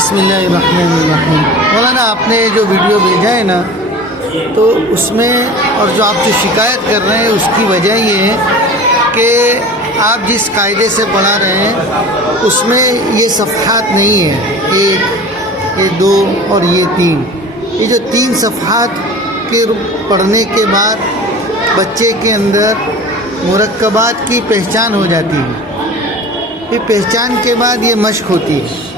बिस्मिल्लाहिर्रहमानिर्रहीम। मौलाना आपने जो वीडियो भेजा है ना, तो उसमें और जो आप जो शिकायत कर रहे हैं उसकी वजह ये है कि आप जिस कायदे से पढ़ा रहे हैं उसमें ये सफ़हात नहीं है, एक, ये दो और ये तीन। ये जो तीन सफ़हात के पढ़ने के बाद बच्चे के अंदर मुरक्कबात की पहचान हो जाती है। फिर पहचान के बाद ये मश्क होती है।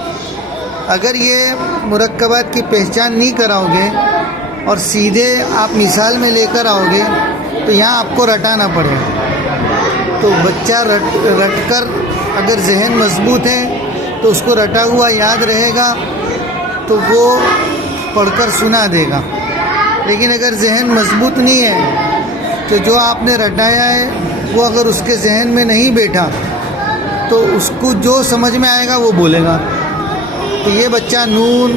अगर ये मुरक्कबात की पहचान नहीं कराओगे और सीधे आप मिसाल में लेकर आओगे तो यहाँ आपको रटाना पड़ेगा। तो बच्चा रट कर अगर जहन मजबूत है तो उसको रटा हुआ याद रहेगा तो वो पढ़कर सुना देगा। लेकिन अगर जहन मजबूत नहीं है तो जो आपने रटाया है वो अगर उसके जहन में नहीं बैठा तो उसको जो समझ में आएगा वो बोलेगा। तो ये बच्चा नून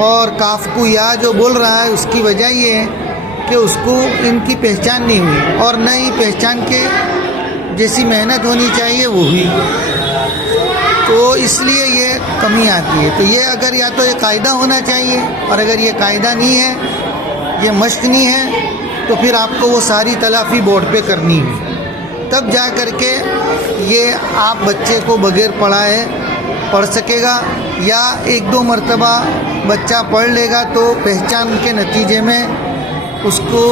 और काफ को या जो बोल रहा है उसकी वजह ये है कि उसको इनकी पहचान नहीं हुई और न ही पहचान के जैसी मेहनत होनी चाहिए वो हुई, तो इसलिए ये कमी आती है। तो ये अगर या तो ये कायदा होना चाहिए और अगर ये कायदा नहीं है, ये मश्क नहीं है, तो फिर आपको वो सारी तलाफ़ी बोर्ड पे करनी है, तब जा कर के ये आप बच्चे को बग़ैर पढ़ाए पढ़ सकेगा। या एक दो मर्तबा बच्चा पढ़ लेगा तो पहचान के नतीजे में उसको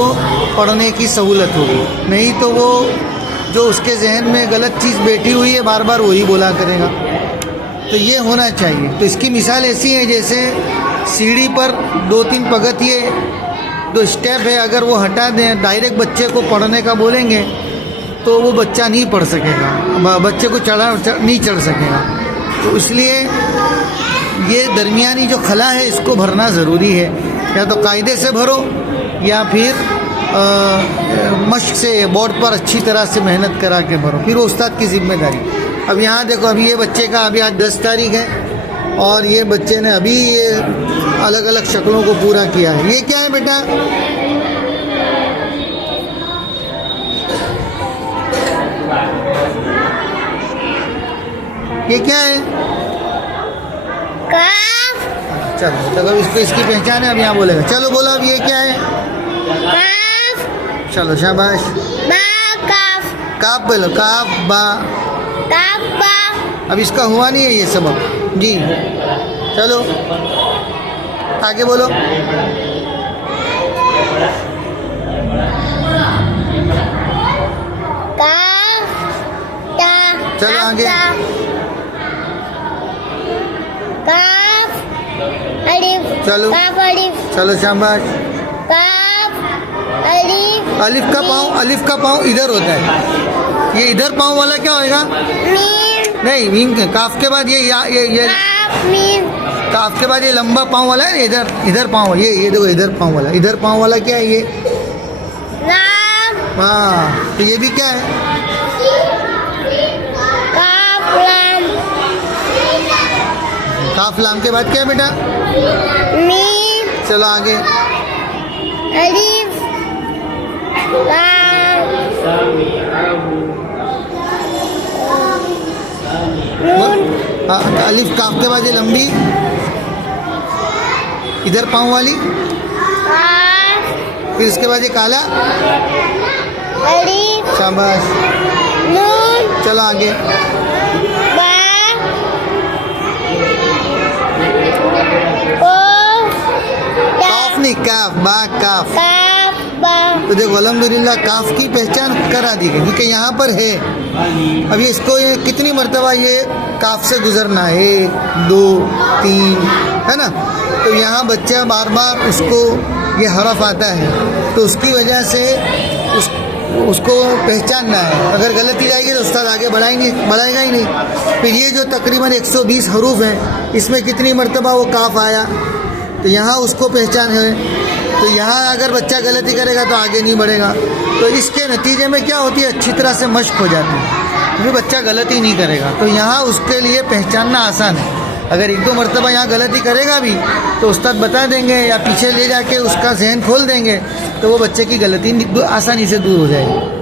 पढ़ने की सहूलत होगी, नहीं तो वो जो उसके जहन में गलत चीज़ बैठी हुई है बार बार वही बोला करेगा। तो ये होना चाहिए। तो इसकी मिसाल ऐसी है जैसे सीढ़ी पर दो तीन पगथिए दो स्टेप है, अगर वो हटा दें डायरेक्ट बच्चे को पढ़ने का बोलेंगे तो वो बच्चा नहीं पढ़ सकेगा, बच्चे को नहीं चढ़ सकेगा। तो इसलिए ये दरमियानी जो खला है इसको भरना ज़रूरी है। या तो कायदे से भरो या फिर मश्क से बोर्ड पर अच्छी तरह से मेहनत करा के भरो, फिर वो उस्ताद की जिम्मेदारी। अब यहाँ देखो, अभी ये बच्चे का अभी आज 10 तारीख है और ये बच्चे ने अभी ये अलग अलग शक्लों को पूरा किया है। ये क्या है बेटा? ये क्या है? काफ। चलो इसको इसकी पहचान है, अब यहाँ बोलेगा। चलो बोलो अब ये क्या है? काफ। चलो शाबाश। बा काफ। काफ बोलो, काफ बा। काफ बा। अब इसका हुआ नहीं है ये सबक जी। चलो आगे बोलो। काफ ता। चलो आगे। काफ अलिफ। चलो काफ अलिफ। चलो शाबाश। काफ अलिफ। अलिफ का पाँव इधर होता है, ये इधर पाँव वाला क्या होएगा? मीम। नहीं, मीम के काफ के बाद ये काफ मीम। काफ के बाद ये लंबा पाँव वाला है, इधर पाँव, ये देखो इधर पाँव वाला, इधर पाँव वाला क्या है? ये लाम। हाँ, तो ये भी क्या है? काफ लाम। काफ लाम के बाद क्या है बेटा? मीम। चलो आगे। अलिफ लाम नून। हाँ, अलिफ काफ के बाद ये लंबी इधर पाँव वाली, काफ। फिर इसके बाद ये काला। अलिफ शाबाश। नून। चलो आगे। बा काफ काफ नहीं, काफ बा काफ। काफ बा। तो देखो अल्हम्दुलिल्लाह काफ की पहचान करा दी गई क्योंकि यहाँ पर है। अब ये इसको ये कितनी मर्तबा ये काफ से गुजरना है, 1 2 3, है ना? तो यहाँ बच्चा बार बार उसको ये हरफ आता है तो उसकी वजह से उसको पहचानना है। अगर गलती जाएगी तो उस्ताद आगे बढ़ाएगा ही नहीं। फिर ये जो तकरीबन 120 हरूफ हैं इसमें कितनी मर्तबा वो काफ आया, तो यहाँ उसको पहचान है। तो यहाँ अगर बच्चा गलती करेगा तो आगे नहीं बढ़ेगा। तो इसके नतीजे में क्या होती है, अच्छी तरह से मश्क हो जाती है, फिर बच्चा गलती नहीं करेगा। तो यहाँ उसके लिए पहचानना आसान है। अगर 1 2 मर्तबा यहाँ गलती करेगा भी तो उस्ताद बता देंगे या पीछे ले जाके उसका जहन खोल देंगे तो वो बच्चे की गलती आसानी से दूर हो जाएगी।